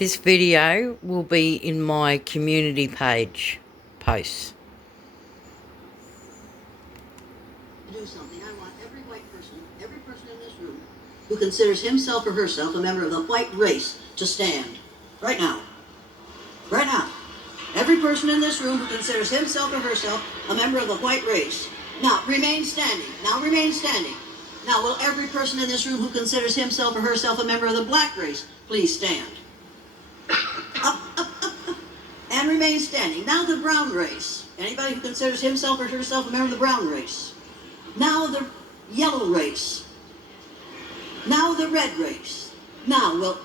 This video will be in my community page posts. Do something. I want every person in this room who considers himself or herself a member of the white race to stand. Right now. Right now. Every person in this room who considers himself or herself a member of the white race. Now, remain standing. Now, remain standing. Now, will every person in this room who considers himself or herself a member of the black race please stand? Up, up, up, up. And remain standing. Now, the brown race. Anybody who considers himself or herself a member of the brown race. Now, the yellow race. Now, the red race. Now, look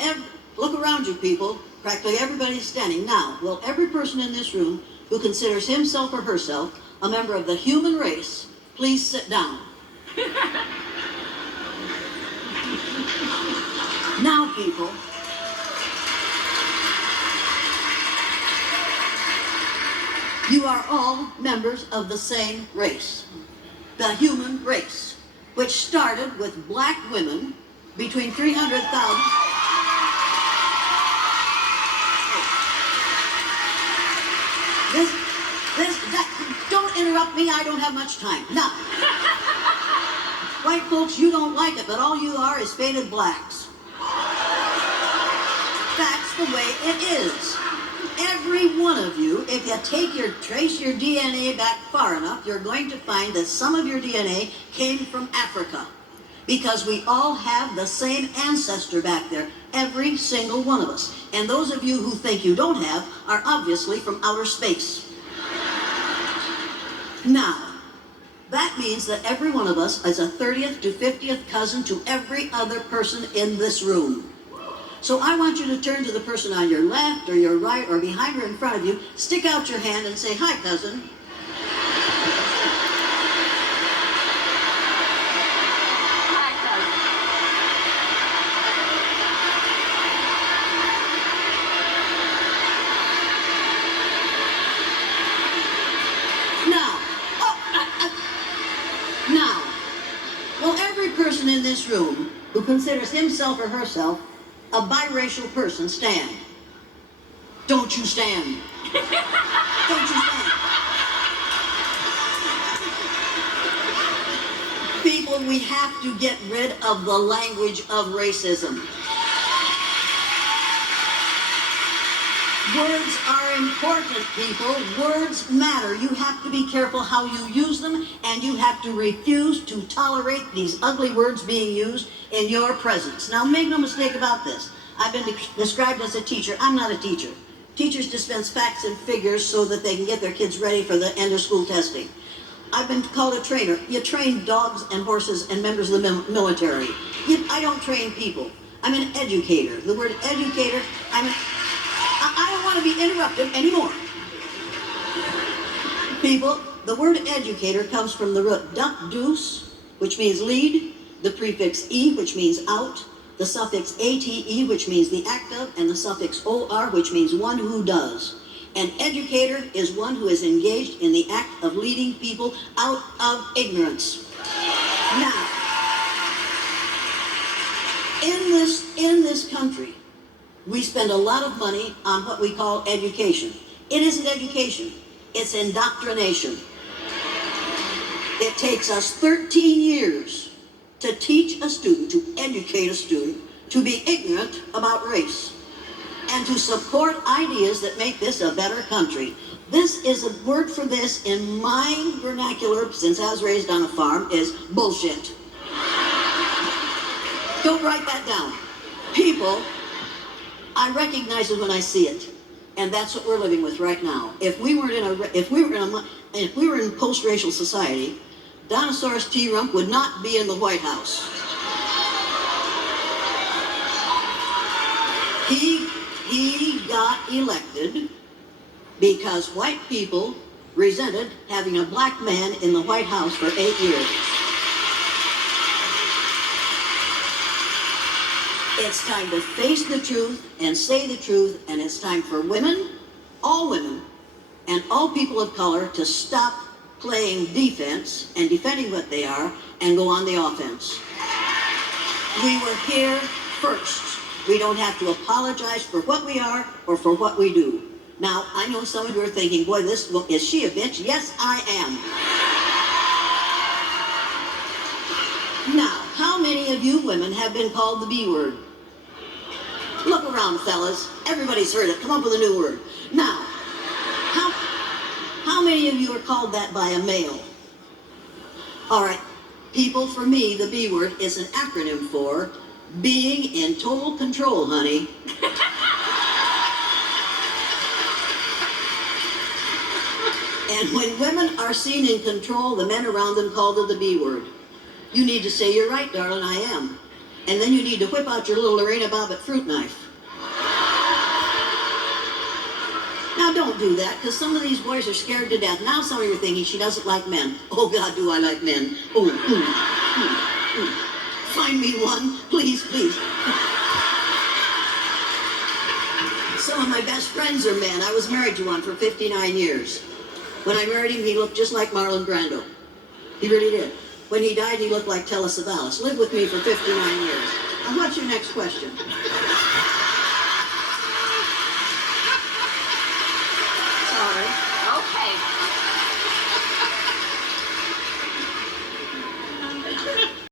around you, people. Practically everybody's standing. Now, will every person in this room who considers himself or herself a member of the human race please sit down? Now, people, you are all members of the same race, the human race, which started with black women between 300,000. Don't interrupt me, I don't have much time. Now, white folks, you don't like it, but all you are is faded blacks. That's the way it is. Every one of you, if you trace your DNA back far enough, you're going to find that some of your DNA came from Africa. Because we all have the same ancestor back there, every single one of us. And those of you who think you don't have are obviously from outer space. Now, that means that every one of us is a 30th to 50th cousin to every other person in this room. So I want you to turn to the person on your left or your right or behind or in front of you, stick out your hand and say, "Hi, cousin." Person in this room who considers himself or herself a biracial person stand. Don't you stand. Don't you stand. People, we have to get rid of the language of racism. Words are important, people. Words matter. You have to be careful how you use them, and you have to refuse to tolerate these ugly words being used in your presence. Now, make no mistake about this. I've been described as a teacher. I'm not a teacher. Teachers dispense facts and figures so that they can get their kids ready for the end of school testing. I've been called a trainer. You train dogs and horses and members of the military. I don't train people. I'm an educator. The word educator, I don't want to be interrupted anymore. People, the word educator comes from the root duck deuce, which means lead, the prefix e, which means out, the suffix ate, which means the act of, and the suffix or, which means one who does. An educator is one who is engaged in the act of leading people out of ignorance. Now, in this country, we spend a lot of money on what we call education. It isn't education, it's indoctrination. It takes us 13 years to teach a student, to educate a student, to be ignorant about race, and to support ideas that make this a better country. This is a word for this in my vernacular, since I was raised on a farm, is bullshit. Don't write that down. People, I recognize it when I see it, and that's what we're living with right now. If we were in post-racial society, Dinosaurus T. Rump would not be in the White House. He got elected because white people resented having a black man in the White House for 8 years. It's time to face the truth and say the truth, and it's time for women, and all people of color to stop playing defense and defending what they are and go on the offense. We were here first. We don't have to apologize for what we are or for what we do. Now, I know some of you are thinking, boy, is she a bitch? Yes, I am. Now, how many of you women have been called the B word? Look around, fellas. Everybody's heard it. Come up with a new word. Now, how many of you are called that by a male? All right, people, for me, the B word is an acronym for being in total control, honey. And when women are seen in control, the men around them call them the B word. You need to say, "You're right, darling, I am." And then you need to whip out your little Lorena Bobbitt fruit knife. Now, don't do that, because some of these boys are scared to death. Now some of you are thinking, she doesn't like men. Oh, God, do I like men. Oh, Find me one, please, please. Some of my best friends are men. I was married to one for 59 years. When I married him, he looked just like Marlon Brando. He really did. When he died, he looked like Telly Savalas. Lived with me for 59 years. Now, what's your next question?